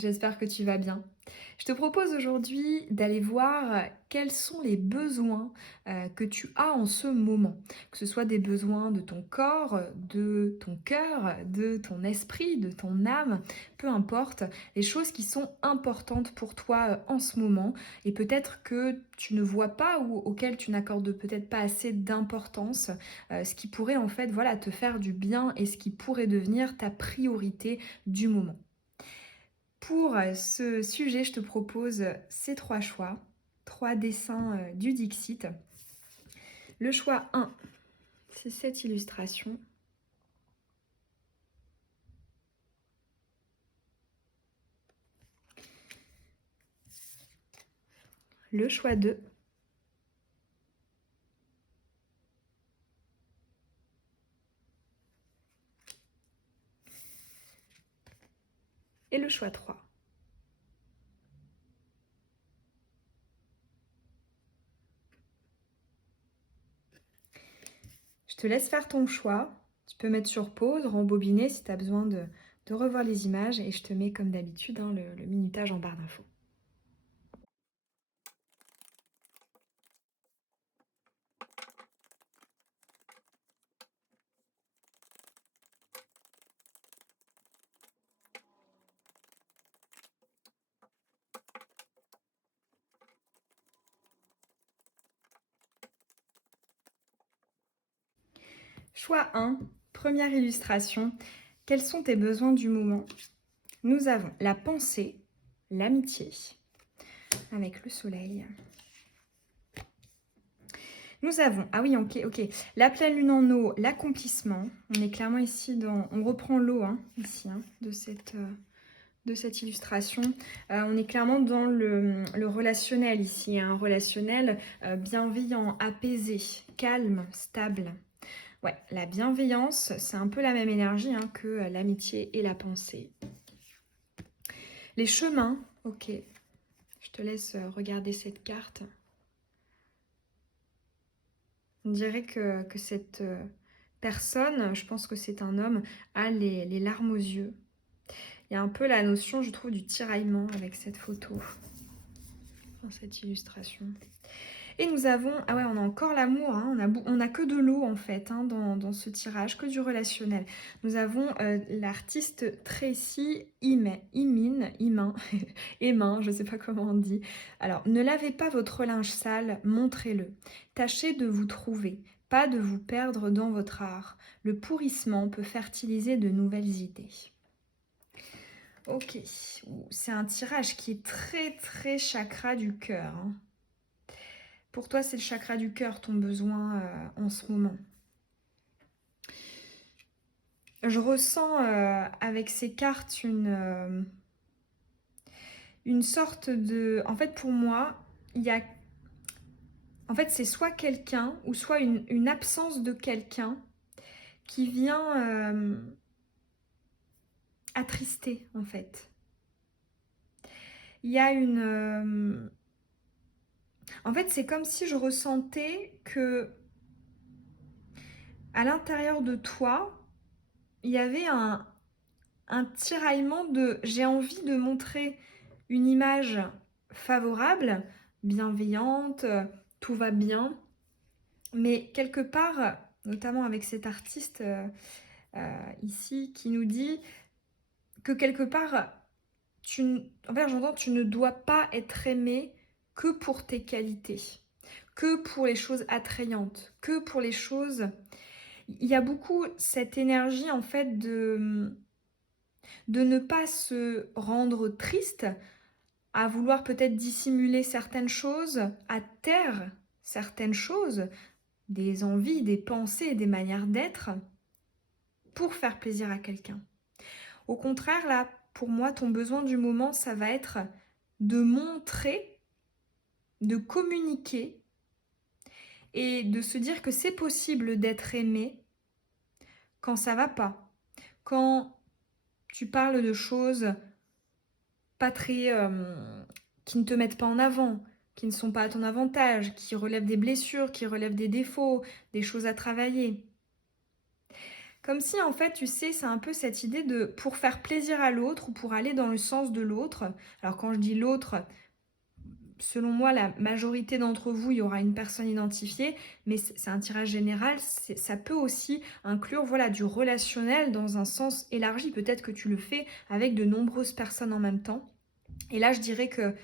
J'espère que tu vas bien. Je te propose aujourd'hui d'aller voir quels sont les besoins que tu as en ce moment. Que ce soit des besoins de ton corps, de ton cœur, de ton esprit, de ton âme, peu importe, les choses qui sont importantes pour toi en ce moment et peut-être que tu ne vois pas ou auxquelles tu n'accordes peut-être pas assez d'importance, ce qui pourrait en fait voilà, te faire du bien et ce qui pourrait devenir ta priorité du moment. Pour ce sujet, je te propose ces trois choix, trois dessins du Dixit. Le choix 1, c'est cette illustration. Le choix 2, et le choix 3. Je te laisse faire ton choix. Tu peux mettre sur pause, rembobiner si tu as besoin de revoir les images et je te mets comme d'habitude le minutage en barre d'infos. Choix 1, première illustration. Quels sont tes besoins du moment? Nous avons la pensée, l'amitié, avec le soleil. Nous avons, ah oui, ok, la pleine lune en eau, l'accomplissement. On est clairement ici on reprend l'eau ici, de cette illustration. On est clairement dans le relationnel ici, un relationnel bienveillant, apaisé, calme, stable. Ouais, la bienveillance, c'est un peu la même énergie que l'amitié et la pensée. Les chemins, ok. Je te laisse regarder cette carte. On dirait que cette personne, je pense que c'est un homme, a les larmes aux yeux. Il y a un peu la notion, je trouve, du tiraillement avec cette photo, dans cette illustration. Et nous avons, ah ouais, on a encore l'amour, on a que de l'eau en fait dans ce tirage, que du relationnel. Nous avons l'artiste Tracy Emin, Emin, je sais pas comment on dit. Alors, ne lavez pas votre linge sale, montrez-le. Tâchez de vous trouver, pas de vous perdre dans votre art. Le pourrissement peut fertiliser de nouvelles idées. Ok, c'est un tirage qui est très très chakra du cœur. Pour toi, c'est le chakra du cœur, ton besoin en ce moment. Je ressens avec ces cartes une sorte de... En fait, pour moi, il y a... En fait, c'est soit quelqu'un ou soit une absence de quelqu'un qui vient attrister, en fait. Il y a une... En fait, c'est comme si je ressentais que à l'intérieur de toi, il y avait un tiraillement de j'ai envie de montrer une image favorable, bienveillante, tout va bien, mais quelque part, notamment avec cet artiste ici qui nous dit que quelque part, en fait, j'entends tu ne dois pas être aimé que pour tes qualités, que pour les choses attrayantes, que pour les choses... Il y a beaucoup cette énergie en fait de ne pas se rendre triste, à vouloir peut-être dissimuler certaines choses, à taire certaines choses, des envies, des pensées, des manières d'être, pour faire plaisir à quelqu'un. Au contraire, là, pour moi, ton besoin du moment, ça va être de montrer, de communiquer et de se dire que c'est possible d'être aimé quand ça va pas, quand tu parles de choses pas très... qui ne te mettent pas en avant, qui ne sont pas à ton avantage, qui relèvent des blessures, qui relèvent des défauts, des choses à travailler. Comme si en fait, tu sais, c'est un peu cette idée de pour faire plaisir à l'autre ou pour aller dans le sens de l'autre. Alors quand je dis l'autre, selon moi, la majorité d'entre vous, il y aura une personne identifiée, mais c'est un tirage général, ça peut aussi inclure voilà, du relationnel dans un sens élargi. Peut-être que tu le fais avec de nombreuses personnes en même temps. Et là, je dirais que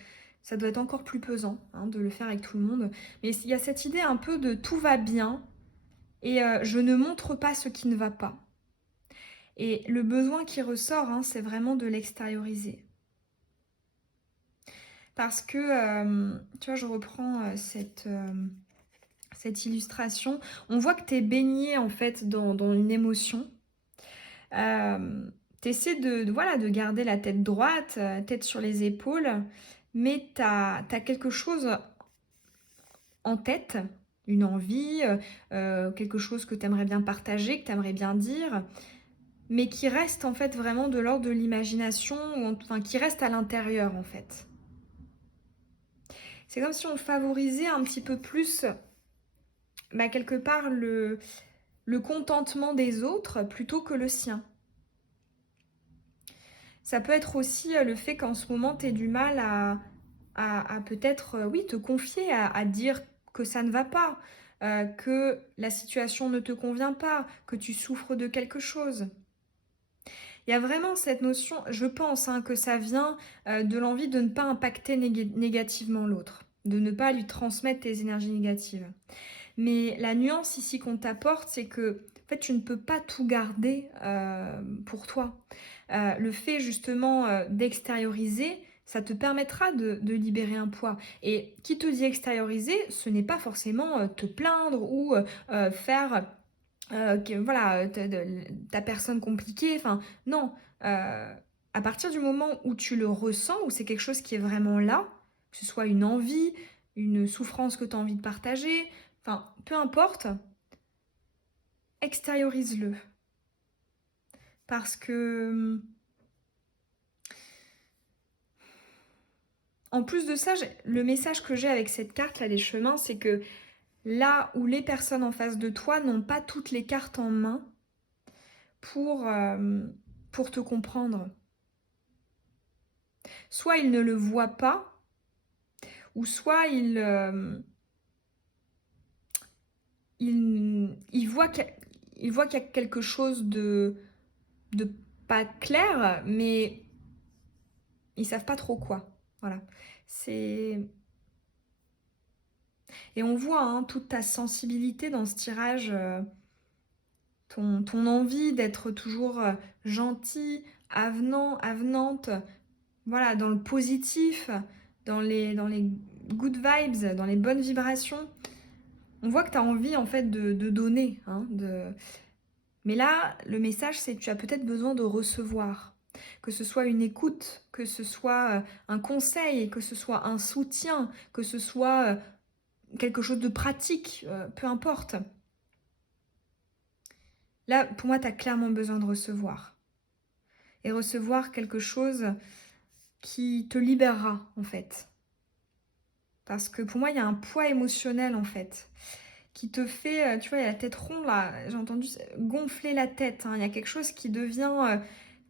ça doit être encore plus pesant hein, de le faire avec tout le monde. Mais il y a cette idée un peu de tout va bien et je ne montre pas ce qui ne va pas. Et le besoin qui ressort, hein, c'est vraiment de l'extérioriser. Parce que, tu vois, je reprends cette illustration. On voit que tu es baigné en fait dans une émotion. Tu essaies voilà, de garder la tête droite, tête sur les épaules, mais tu as quelque chose en tête, une envie, quelque chose que tu aimerais bien partager, que tu aimerais bien dire, mais qui reste en fait vraiment de l'ordre de l'imagination, enfin qui reste à l'intérieur en fait. C'est comme si on favorisait un petit peu plus, bah, quelque part, le contentement des autres plutôt que le sien. Ça peut être aussi le fait qu'en ce moment, tu aies du mal à peut-être, oui, te confier, à dire que ça ne va pas, que la situation ne te convient pas, que tu souffres de quelque chose. Il y a vraiment cette notion, je pense, hein, que ça vient de l'envie de ne pas impacter négativement l'autre, de ne pas lui transmettre tes énergies négatives. Mais la nuance ici qu'on t'apporte, c'est que en fait, tu ne peux pas tout garder pour toi. Le fait justement d'extérioriser, ça te permettra de libérer un poids. Et qui te dit extérioriser, ce n'est pas forcément te plaindre ou faire voilà, ta personne compliquée. Enfin, non. À partir du moment où tu le ressens, où c'est quelque chose qui est vraiment là, que ce soit une envie, une souffrance que tu as envie de partager, enfin, peu importe, extériorise-le. Parce que, en plus de ça, le message que j'ai avec cette carte là des chemins, c'est que là où les personnes en face de toi n'ont pas toutes les cartes en main pour te comprendre. Soit ils ne le voient pas, ou soit ils voient qu'il y a quelque chose de pas clair, mais ils savent pas trop quoi. Voilà. C'est... Et on voit hein, toute ta sensibilité dans ce tirage, ton envie d'être toujours gentil, avenant, avenante, voilà, dans le positif, dans les good vibes, dans les bonnes vibrations. On voit que tu as envie en fait de donner. Hein, Mais là, le message, c'est que tu as peut-être besoin de recevoir. Que ce soit une écoute, que ce soit un conseil, que ce soit un soutien, que ce soit quelque chose de pratique, peu importe. Là, pour moi, tu as clairement besoin de recevoir. Et recevoir quelque chose qui te libérera, en fait. Parce que pour moi, il y a un poids émotionnel, en fait, qui te fait, tu vois, il y a la tête ronde, là, j'ai entendu gonfler la tête. Hein. Il y a quelque chose qui devient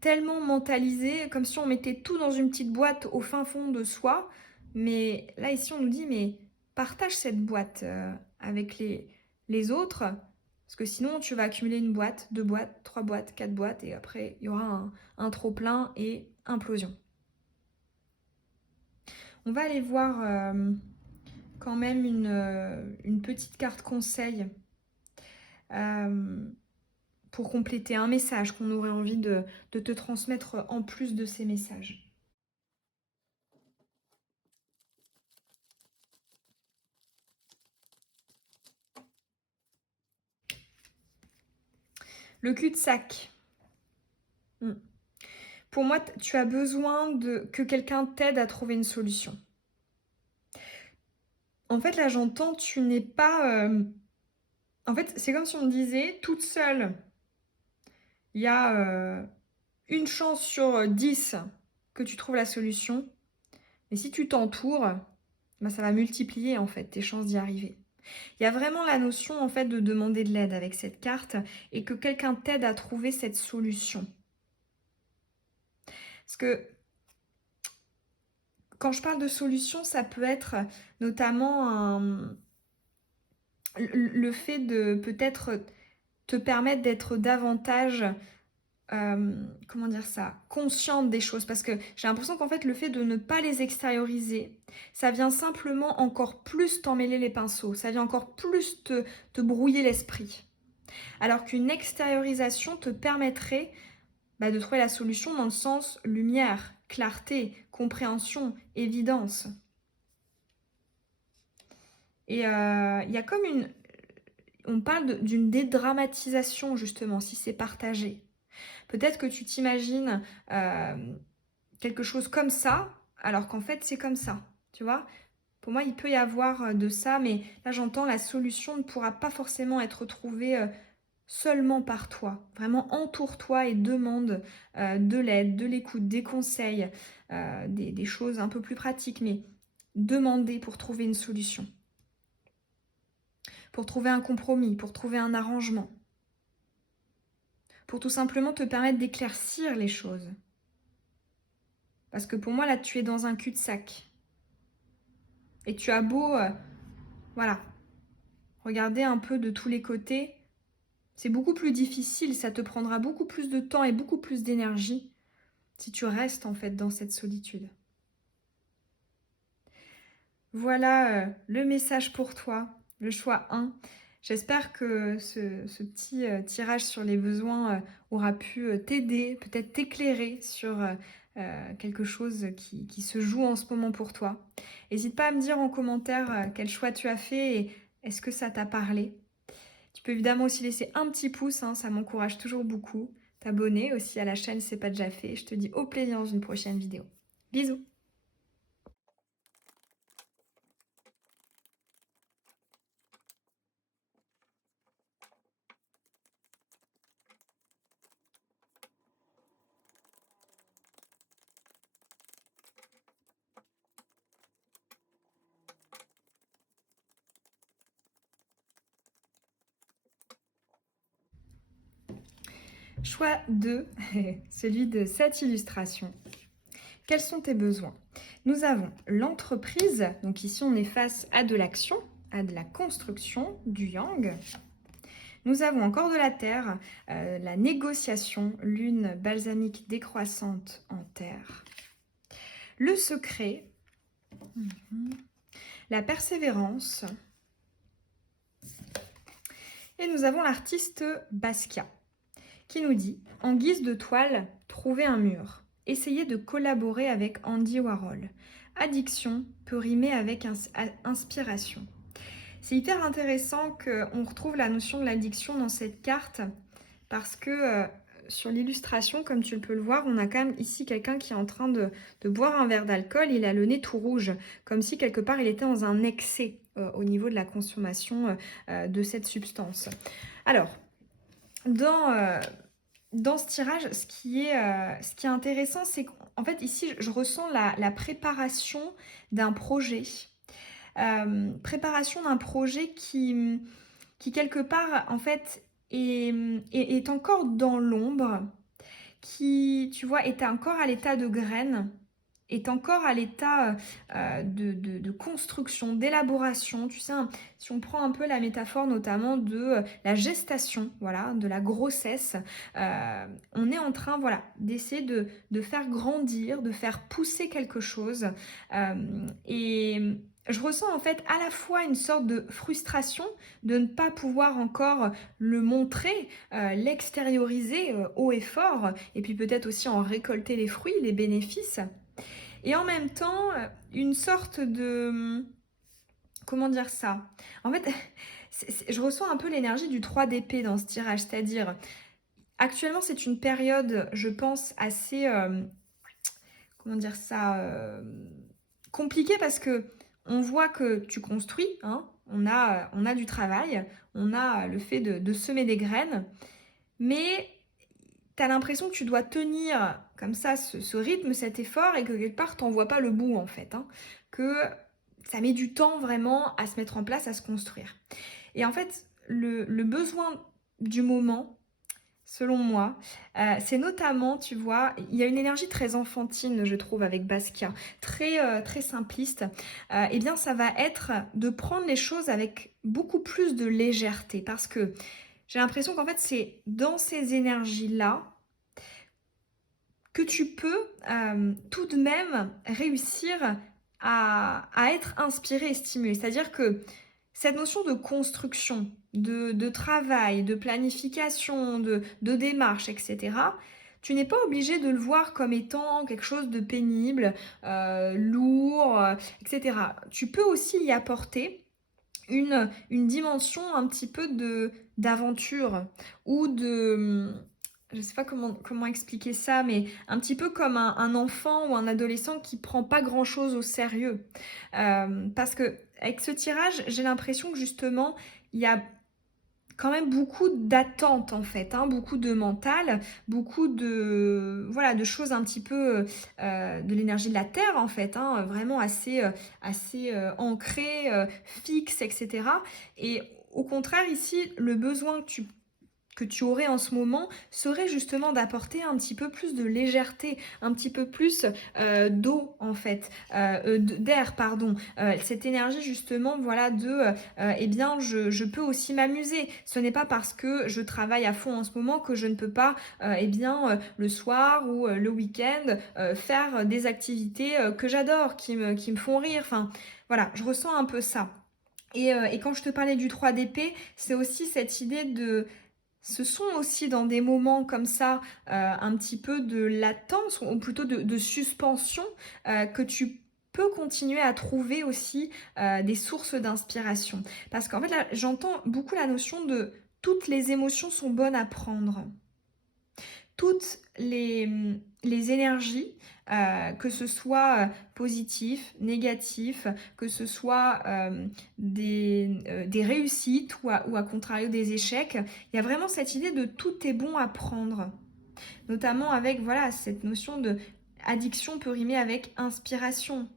tellement mentalisé, comme si on mettait tout dans une petite boîte au fin fond de soi. Mais là, ici, on nous dit, mais partage cette boîte avec les autres, parce que sinon, tu vas accumuler une boîte, 2 boîtes, 3 boîtes, 4 boîtes, et après, il y aura un trop-plein et implosion. On va aller voir quand même une petite carte conseil pour compléter un message qu'on aurait envie de te transmettre en plus de ces messages. Le cul-de-sac. Pour moi, tu as besoin que quelqu'un t'aide à trouver une solution. En fait, là, j'entends, tu n'es pas... En fait, c'est comme si on disait, toute seule, il y a une chance sur 10 que tu trouves la solution. Mais si tu t'entoures, bah, ça va multiplier, en fait, tes chances d'y arriver. Il y a vraiment la notion en fait de demander de l'aide avec cette carte et que quelqu'un t'aide à trouver cette solution. Parce que quand je parle de solution, ça peut être notamment le fait de peut-être te permettre d'être davantage, comment dire ça, consciente des choses. Parce que j'ai l'impression qu'en fait, le fait de ne pas les extérioriser, ça vient simplement encore plus t'emmêler les pinceaux, ça vient encore plus te brouiller l'esprit. Alors qu'une extériorisation te permettrait de trouver la solution dans le sens lumière, clarté, compréhension, évidence. Et il y a comme une... On parle d'une dédramatisation justement, si c'est partagé. Peut-être que tu t'imagines quelque chose comme ça, alors qu'en fait c'est comme ça, tu vois. Pour moi, il peut y avoir de ça, mais là j'entends la solution ne pourra pas forcément être trouvée seulement par toi. Vraiment, entoure-toi et demande de l'aide, de l'écoute, des conseils, des choses un peu plus pratiques, mais demander pour trouver une solution, pour trouver un compromis, pour trouver un arrangement, pour tout simplement te permettre d'éclaircir les choses. Parce que pour moi, là, tu es dans un cul-de-sac. Et tu as beau, voilà, regarder un peu de tous les côtés, c'est beaucoup plus difficile, ça te prendra beaucoup plus de temps et beaucoup plus d'énergie si tu restes en fait dans cette solitude. Voilà le message pour toi, le choix 1. J'espère que ce petit tirage sur les besoins aura pu t'aider, peut-être t'éclairer sur quelque chose qui se joue en ce moment pour toi. N'hésite pas à me dire en commentaire quel choix tu as fait et est-ce que ça t'a parlé. Tu peux évidemment aussi laisser un petit pouce, hein, ça m'encourage toujours beaucoup. T'abonner aussi à la chaîne si ce n'est pas déjà fait. Je te dis au plaisir dans une prochaine vidéo. Bisous! Choix 2, celui de cette illustration. Quels sont tes besoins? Nous avons l'entreprise, donc ici on est face à de l'action, à de la construction, du yang. Nous avons encore de la terre, la négociation, lune balsamique décroissante en terre. Le secret, la persévérance. Et nous avons l'artiste Basquiat qui nous dit « En guise de toile, trouvez un mur. Essayez de collaborer avec Andy Warhol. Addiction peut rimer avec inspiration. » C'est hyper intéressant qu'on retrouve la notion de l'addiction dans cette carte parce que sur l'illustration, comme tu peux le voir, on a quand même ici quelqu'un qui est en train de boire un verre d'alcool. Il a le nez tout rouge, comme si quelque part il était dans un excès au niveau de la consommation de cette substance. Alors, dans ce tirage, ce qui est intéressant, c'est qu'en fait, ici, je ressens la préparation d'un projet. Préparation d'un projet qui, quelque part, en fait, est encore dans l'ombre, qui, tu vois, est encore à l'état de graine, est encore à l'état de construction, d'élaboration. Tu sais, si on prend un peu la métaphore notamment de la gestation, voilà, de la grossesse, on est en train, voilà, d'essayer de faire grandir, de faire pousser quelque chose. Et je ressens en fait à la fois une sorte de frustration de ne pas pouvoir encore le montrer, l'extérioriser haut et fort, et puis peut-être aussi en récolter les fruits, les bénéfices. Et en même temps, une sorte de... Comment dire ça? En fait, je ressens un peu l'énergie du 3 d'épée dans ce tirage, c'est-à-dire, actuellement, c'est une période, je pense, assez... comment dire ça? Compliquée parce que on voit que tu construis, hein, on a du travail, on a le fait de semer des graines, mais tu as l'impression que tu dois tenir comme ça ce rythme, cet effort, et que quelque part, tu n'en vois pas le bout en fait. Hein. Que ça met du temps vraiment à se mettre en place, à se construire. Et en fait, le besoin du moment, selon moi, c'est notamment, tu vois, il y a une énergie très enfantine, je trouve, avec Basquiat, très simpliste. Eh bien, ça va être de prendre les choses avec beaucoup plus de légèreté, parce que j'ai l'impression qu'en fait, c'est dans ces énergies-là que tu peux tout de même réussir à être inspiré et stimulé. C'est-à-dire que cette notion de construction, de travail, de planification, de démarche, etc., tu n'es pas obligé de le voir comme étant quelque chose de pénible, lourd, etc. Tu peux aussi y apporter une dimension un petit peu d'aventure ou de... Je sais pas comment expliquer ça, mais un petit peu comme un enfant ou un adolescent qui prend pas grand-chose au sérieux. Parce que avec ce tirage, j'ai l'impression que justement, il y a quand même beaucoup d'attentes en fait, hein, beaucoup de mental, beaucoup de voilà de choses un petit peu de l'énergie de la terre en fait, hein, vraiment assez ancrées, fixes, etc. Et au contraire ici, le besoin que tu aurais en ce moment serait justement d'apporter un petit peu plus de légèreté, un petit peu plus d'eau en fait, d'air pardon, cette énergie justement voilà eh bien je peux aussi m'amuser. Ce n'est pas parce que je travaille à fond en ce moment que je ne peux pas eh bien le soir ou le week-end faire des activités que j'adore, qui me font rire. Enfin voilà, je ressens un peu ça. Et quand je te parlais du 3 d'épée, c'est aussi cette idée de ce sont aussi dans des moments comme ça, un petit peu de latence ou plutôt de suspension, que tu peux continuer à trouver aussi, des sources d'inspiration. Parce qu'en fait là, j'entends beaucoup la notion de toutes les émotions sont bonnes à prendre. Toutes les énergies, que ce soit positif, négatif, que ce soit des réussites ou à contrario des échecs, il y a vraiment cette idée de tout est bon à prendre. Notamment avec voilà, cette notion de addiction peut rimer avec inspiration.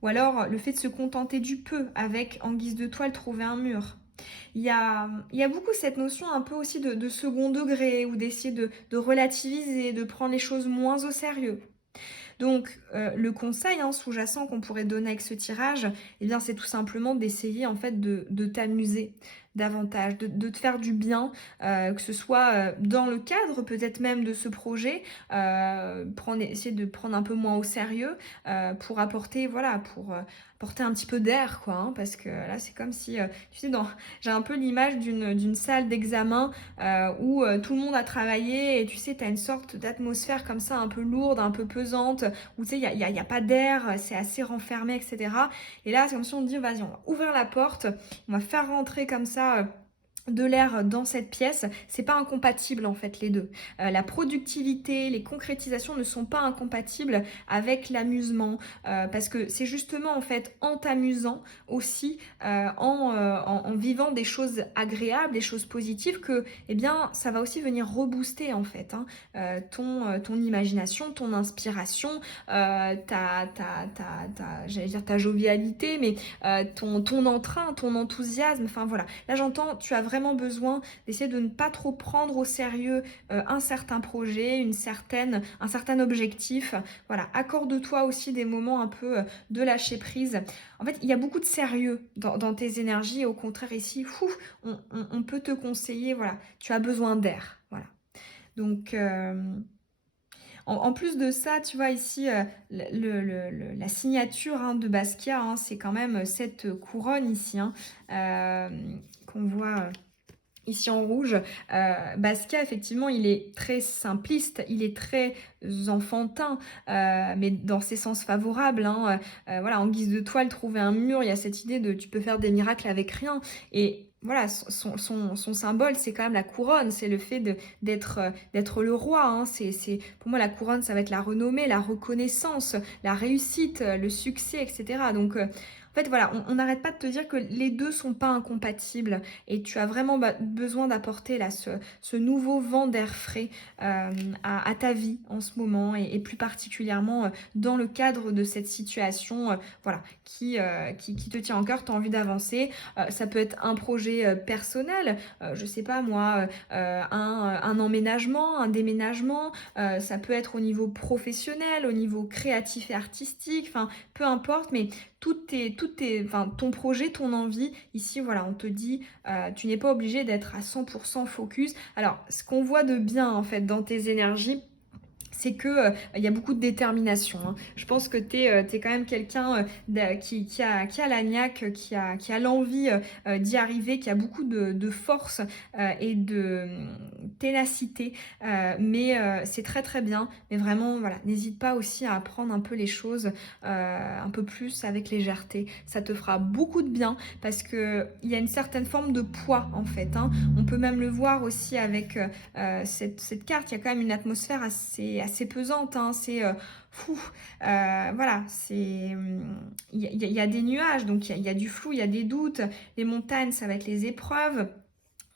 Ou alors le fait de se contenter du peu avec en guise de toile trouver un mur. Il y a beaucoup cette notion un peu aussi de second degré ou d'essayer de relativiser, de prendre les choses moins au sérieux. Donc le conseil sous-jacent qu'on pourrait donner avec ce tirage, eh bien c'est tout simplement d'essayer en fait de t'amuser davantage, de te faire du bien, que ce soit dans le cadre peut-être même de ce projet, essayer de prendre un peu moins au sérieux pour apporter, voilà, pour apporter un petit peu d'air, quoi, hein, parce que là c'est comme si, tu sais, j'ai un peu l'image d'une salle d'examen où tout le monde a travaillé et tu sais, tu as une sorte d'atmosphère comme ça un peu lourde, un peu pesante, où tu sais, il y a pas d'air, c'est assez renfermé, etc. Et là, c'est comme si on dit, vas-y, on va ouvrir la porte, on va faire rentrer comme ça de l'air dans cette pièce, c'est pas incompatible en fait les deux. La productivité, les concrétisations ne sont pas incompatibles avec l'amusement parce que c'est justement en fait en t'amusant aussi, en vivant des choses agréables, des choses positives que eh bien ça va aussi venir rebooster en fait ton imagination, ton inspiration, j'allais dire ta jovialité, mais ton entrain, ton enthousiasme, enfin voilà. Là j'entends, tu as vraiment besoin d'essayer de ne pas trop prendre au sérieux un certain projet, un certain objectif. Voilà, accorde-toi aussi des moments un peu de lâcher prise. En fait, il y a beaucoup de sérieux dans tes énergies et au contraire ici, on peut te conseiller, voilà, tu as besoin d'air. Voilà. Donc... en plus de ça, tu vois ici, la signature de Basquiat, c'est quand même cette couronne ici, qu'on voit ici en rouge. Basquiat, effectivement, il est très simpliste, il est très enfantin, mais dans ses sens favorables. Voilà, en guise de toile, trouver un mur, il y a cette idée de tu peux faire des miracles avec rien. Et voilà, son symbole, c'est quand même la couronne, c'est le fait d'être le roi. Pour moi, la couronne, ça va être la renommée, la reconnaissance, la réussite, le succès, etc. Donc, En fait, voilà, on n'arrête pas de te dire que les 2 sont pas incompatibles et tu as vraiment besoin d'apporter là ce nouveau vent d'air frais, à ta vie en ce moment et plus particulièrement, dans le cadre de cette situation, voilà, qui te tient en cœur, tu as envie d'avancer. Ça peut être un projet, personnel, je sais pas moi, un emménagement, un déménagement, ça peut être au niveau professionnel, au niveau créatif et artistique, enfin, peu importe, mais enfin, ton projet, ton envie, ici, voilà, on te dit, tu n'es pas obligé d'être à 100% focus. Alors, ce qu'on voit de bien, en fait, dans tes énergies, c'est que il y a beaucoup de détermination, hein. Je pense que tu es, quand même quelqu'un qui a la niaque, qui a l'envie d'y arriver, qui a beaucoup de force et de ténacité. Mais c'est très très bien. Mais vraiment, voilà, n'hésite pas aussi à apprendre un peu les choses un peu plus avec légèreté. Ça te fera beaucoup de bien parce qu'il y a une certaine forme de poids en fait, hein. On peut même le voir aussi avec cette carte. Il y a quand même une atmosphère assez pesante, hein. C'est fou. Voilà, il y a des nuages, donc il y a du flou, il y a des doutes. Les montagnes, ça va être les épreuves.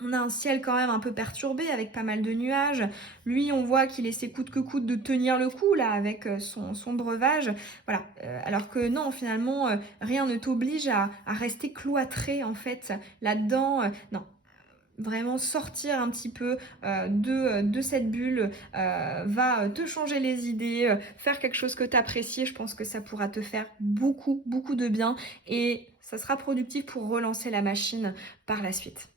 On a un ciel quand même un peu perturbé avec pas mal de nuages. Lui, on voit qu'il essaie coûte que coûte de tenir le coup là avec son breuvage. Voilà. Alors que non, finalement, rien ne t'oblige à rester cloîtré en fait là-dedans. Non, vraiment sortir un petit peu de cette bulle va te changer les idées, faire quelque chose que tu apprécies. Je pense que ça pourra te faire beaucoup, beaucoup de bien et ça sera productif pour relancer la machine par la suite.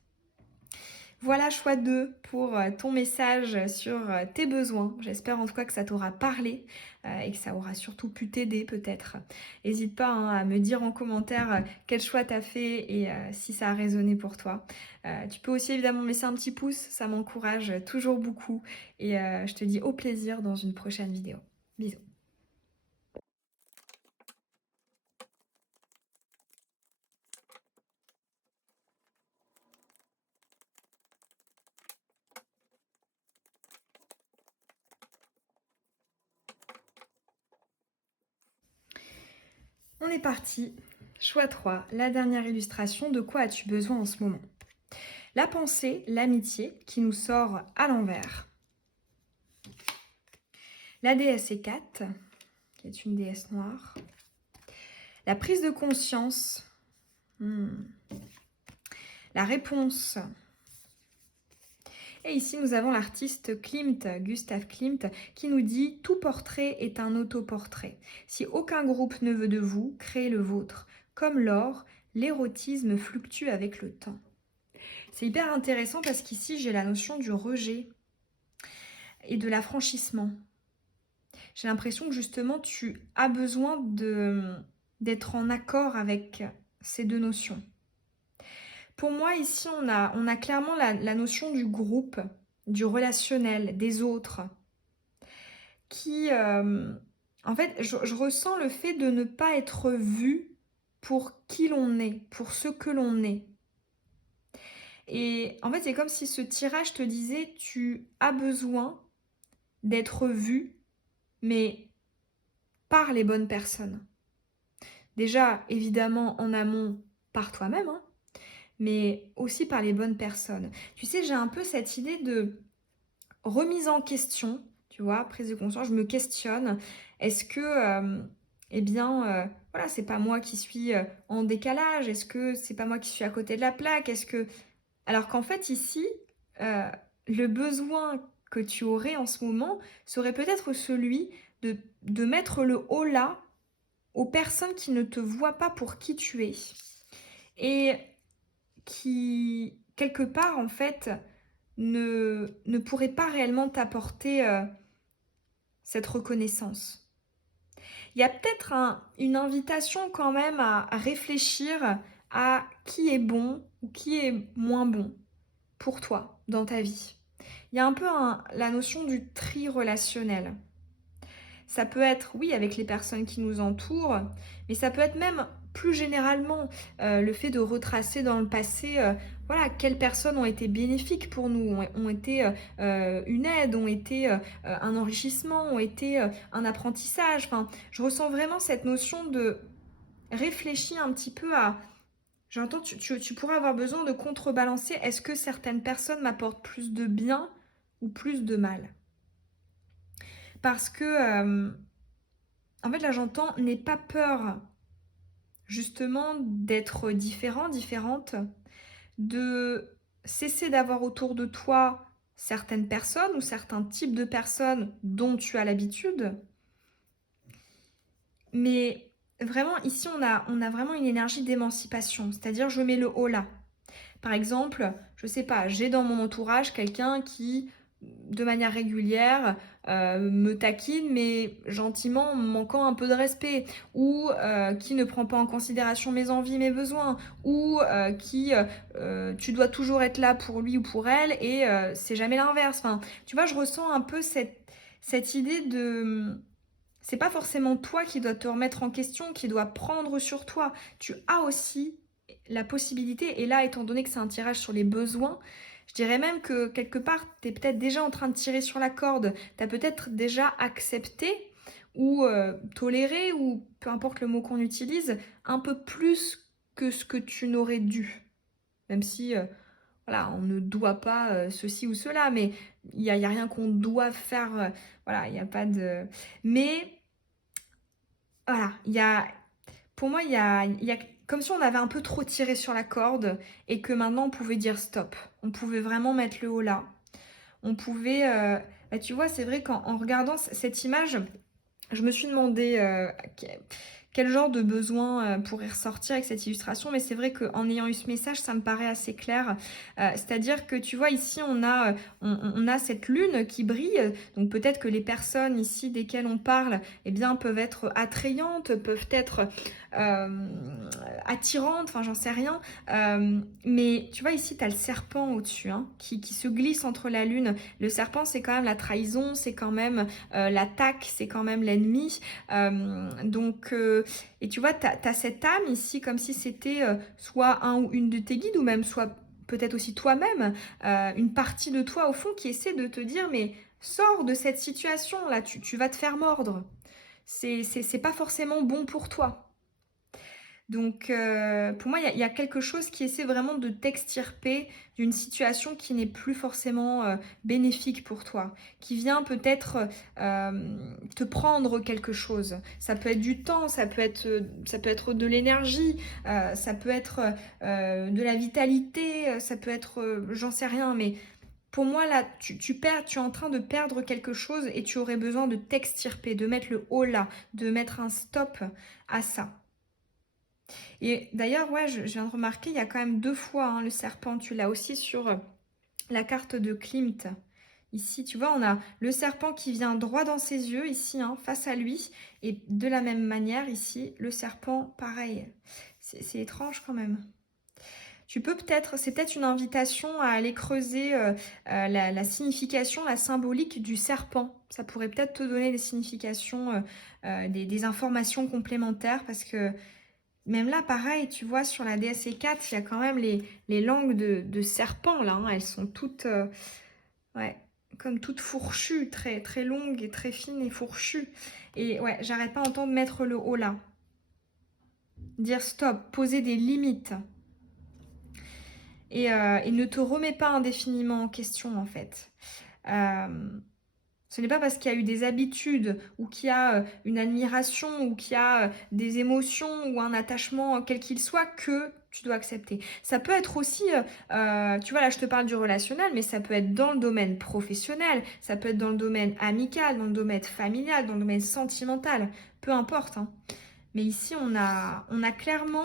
Voilà, choix 2 pour ton message sur tes besoins. J'espère en tout cas que ça t'aura parlé et que ça aura surtout pu t'aider peut-être. N'hésite pas hein, à me dire en commentaire quel choix t'as fait et si ça a résonné pour toi. Tu peux aussi évidemment me laisser un petit pouce, ça m'encourage toujours beaucoup. Et je te dis au plaisir dans une prochaine vidéo. Bisous. On est parti. Choix 3, la dernière illustration. De quoi as-tu besoin en ce moment? La pensée, l'amitié qui nous sort à l'envers. La déesse Hécate, qui est une déesse noire. La prise de conscience. La réponse. Et ici, nous avons l'artiste Klimt, Gustav Klimt, qui nous dit « Tout portrait est un autoportrait. Si aucun groupe ne veut de vous, créez le vôtre. Comme l'or, l'érotisme fluctue avec le temps. » C'est hyper intéressant parce qu'ici, j'ai la notion du rejet et de l'affranchissement. J'ai l'impression que justement, tu as besoin d'être en accord avec ces deux notions. Pour moi, ici, on a clairement la notion du groupe, du relationnel, des autres, qui, en fait, je ressens le fait de ne pas être vu pour qui l'on est, pour ce que l'on est. Et en fait, c'est comme si ce tirage te disait, tu as besoin d'être vu, mais par les bonnes personnes. Déjà, évidemment, en amont, par toi-même, hein, mais aussi par les bonnes personnes. Tu sais, j'ai un peu cette idée de remise en question, tu vois, prise de conscience, je me questionne. Est-ce que, voilà, c'est pas moi qui suis en décalage? Est-ce que c'est pas moi qui suis à côté de la plaque? Est-ce que... Alors qu'en fait, ici, le besoin que tu aurais en ce moment serait peut-être celui de mettre le haut là aux personnes qui ne te voient pas pour qui tu es. Et qui, quelque part, en fait, ne pourrait pas réellement t'apporter cette reconnaissance. Il y a peut-être une invitation quand même à réfléchir à qui est bon ou qui est moins bon pour toi dans ta vie. Il y a un peu la notion du tri relationnel. Ça peut être, oui, avec les personnes qui nous entourent, mais ça peut être même plus généralement le fait de retracer dans le passé, voilà, quelles personnes ont été bénéfiques pour nous, ont été une aide, ont été un enrichissement, ont été un apprentissage. Enfin, je ressens vraiment cette notion de réfléchis un petit peu à... J'entends, tu pourrais avoir besoin de contrebalancer. Est-ce que certaines personnes m'apportent plus de bien ou plus de mal? Parce que, en fait, là, j'entends, n'aie pas peur, justement, d'être différent, différente, de cesser d'avoir autour de toi certaines personnes ou certains types de personnes dont tu as l'habitude. Mais vraiment, ici, on a vraiment une énergie d'émancipation. C'est-à-dire, je mets le haut là. Par exemple, je sais pas, j'ai dans mon entourage quelqu'un qui, de manière régulière, me taquine, mais gentiment, en me manquant un peu de respect, ou qui ne prend pas en considération mes envies, mes besoins, ou tu dois toujours être là pour lui ou pour elle, et c'est jamais l'inverse. Enfin, tu vois, je ressens un peu cette idée de... C'est pas forcément toi qui dois te remettre en question, qui dois prendre sur toi. Tu as aussi la possibilité, et là, étant donné que c'est un tirage sur les besoins, je dirais même que quelque part, tu es peut-être déjà en train de tirer sur la corde. Tu as peut-être déjà accepté ou toléré, ou peu importe le mot qu'on utilise, un peu plus que ce que tu n'aurais dû. Même si, voilà, on ne doit pas ceci ou cela, mais il y a rien qu'on doit faire. Voilà, il n'y a pas de... Mais voilà, pour moi, il y a comme si on avait un peu trop tiré sur la corde et que maintenant on pouvait dire stop. On pouvait vraiment mettre le haut là. On pouvait, bah, tu vois, c'est vrai qu'en regardant cette image, je me suis demandé quel genre de besoin pourrait ressortir avec cette illustration, mais c'est vrai qu'en ayant eu ce message, ça me paraît assez clair. C'est-à-dire que tu vois, ici, on a cette lune qui brille, donc peut-être que les personnes ici desquelles on parle, eh bien, peuvent être attrayantes, peuvent être euh, attirantes, enfin, j'en sais rien. Mais tu vois, ici, tu as le serpent au-dessus, hein, qui se glisse entre la lune. Le serpent, c'est quand même la trahison, c'est quand même l'attaque, c'est quand même l'ennemi. Et tu vois, tu as cette âme ici, comme si c'était soit un ou une de tes guides, ou même soit peut-être aussi toi-même, une partie de toi au fond qui essaie de te dire, mais sors de cette situation-là, tu vas te faire mordre. C'est pas forcément bon pour toi. Donc, pour moi, il y a quelque chose qui essaie vraiment de t'extirper d'une situation qui n'est plus forcément bénéfique pour toi, qui vient peut-être te prendre quelque chose. Ça peut être du temps, ça peut être de l'énergie, ça peut être de la vitalité, ça peut être, j'en sais rien, mais pour moi, là, tu es en train de perdre quelque chose et tu aurais besoin de t'extirper, de mettre le haut là, de mettre un stop à ça. Et d'ailleurs, ouais, je viens de remarquer, il y a quand même 2 fois hein, le serpent. Tu l'as aussi sur la carte de Klimt. Ici, tu vois, on a le serpent qui vient droit dans ses yeux, ici, hein, face à lui. Et de la même manière, ici, le serpent, pareil. C'est étrange quand même. C'est peut-être une invitation à aller creuser la signification, la symbolique du serpent. Ça pourrait peut-être te donner des significations, des informations complémentaires parce que même là, pareil, tu vois, sur la DSC4, il y a quand même les langues de serpent, là. Hein. Elles sont toutes, ouais, comme toutes fourchues, très, très longues et très fines et fourchues. Et ouais, j'arrête pas d'entendre mettre le haut là. Dire stop, poser des limites. Et ne te remets pas indéfiniment en question, en fait. Ce n'est pas parce qu'il y a eu des habitudes ou qu'il y a une admiration ou qu'il y a des émotions ou un attachement quel qu'il soit que tu dois accepter. Ça peut être aussi, tu vois là je te parle du relationnel, mais ça peut être dans le domaine professionnel, ça peut être dans le domaine amical, dans le domaine familial, dans le domaine sentimental, peu importe. Hein. Mais ici, on a clairement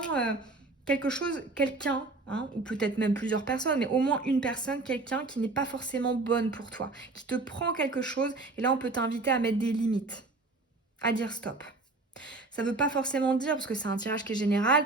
quelque chose, quelqu'un, hein, ou peut-être même plusieurs personnes, mais au moins une personne, quelqu'un qui n'est pas forcément bonne pour toi, qui te prend quelque chose, et là, on peut t'inviter à mettre des limites, à dire stop. Ça ne veut pas forcément dire, parce que c'est un tirage qui est général,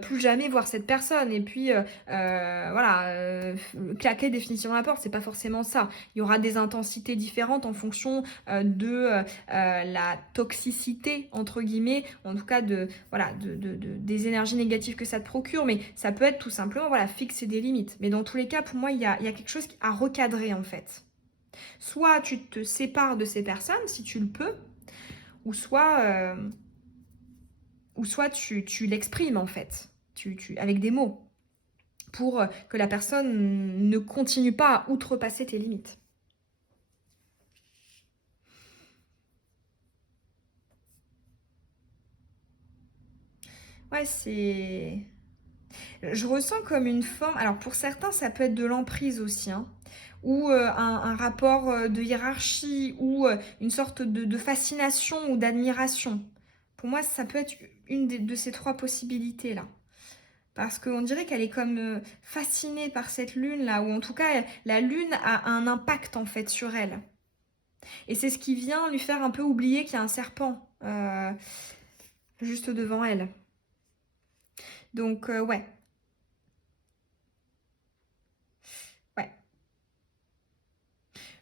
plus jamais voir cette personne et puis voilà, claquer définitivement la porte, c'est pas forcément ça. Il y aura des intensités différentes en fonction de la toxicité entre guillemets, en tout cas voilà, des énergies négatives que ça te procure, mais ça peut être tout simplement voilà, fixer des limites. Mais dans tous les cas, pour moi, il y a quelque chose à recadrer en fait. Soit tu te sépares de ces personnes si tu le peux, ou ou soit tu l'exprimes en fait, avec des mots, pour que la personne ne continue pas à outrepasser tes limites. Ouais, c'est... Je ressens comme une forme... Alors pour certains, ça peut être de l'emprise aussi, hein, ou un rapport de hiérarchie, ou une sorte de fascination ou d'admiration. Pour moi, ça peut être une de ces trois possibilités-là. Parce qu'on dirait qu'elle est comme fascinée par cette lune-là, ou en tout cas, la lune a un impact en fait sur elle. Et c'est ce qui vient lui faire un peu oublier qu'il y a un serpent juste devant elle. Donc ouais, ouais.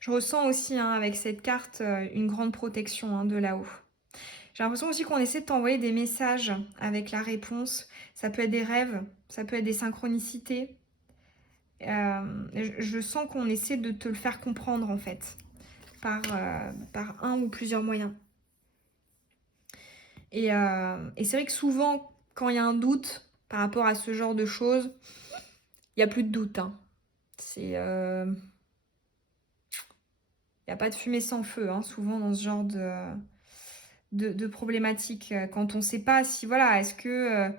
Je ressens aussi hein, avec cette carte une grande protection hein, de là-haut. J'ai l'impression aussi qu'on essaie de t'envoyer des messages avec la réponse. Ça peut être des rêves, ça peut être des synchronicités. Je sens qu'on essaie de te le faire comprendre en fait, par un ou plusieurs moyens. Et c'est vrai que souvent, quand il y a un doute par rapport à ce genre de choses, il n'y a plus de doute. Hein. Il n'y a pas de fumée sans feu, hein, souvent dans ce genre de problématiques. Quand on ne sait pas si, voilà, est-ce que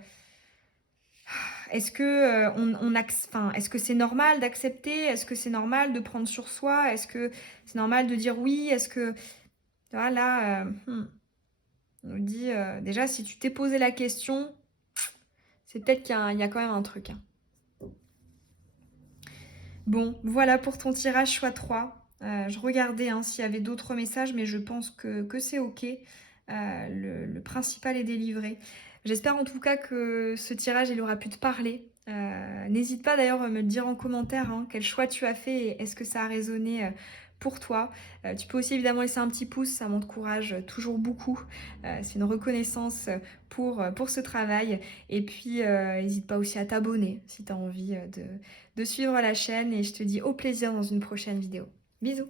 c'est normal d'accepter? Est-ce que c'est normal de prendre sur soi? Est-ce que c'est normal de dire oui? Est-ce que... Voilà, on nous dit, déjà, si tu t'es posé la question, c'est peut-être qu'il y a quand même un truc. Hein. Bon, voilà pour ton tirage x3. Je regardais hein, s'il y avait d'autres messages, mais je pense que c'est OK. Le principal est délivré. J'espère en tout cas que ce tirage, il aura pu te parler. N'hésite pas d'ailleurs à me le dire en commentaire hein, quel choix tu as fait et est-ce que ça a résonné pour toi. Tu peux aussi évidemment laisser un petit pouce, ça m'encourage toujours beaucoup. C'est une reconnaissance pour ce travail. Et puis, n'hésite pas aussi à t'abonner si tu as envie de suivre la chaîne. Et je te dis au plaisir dans une prochaine vidéo. Bisous!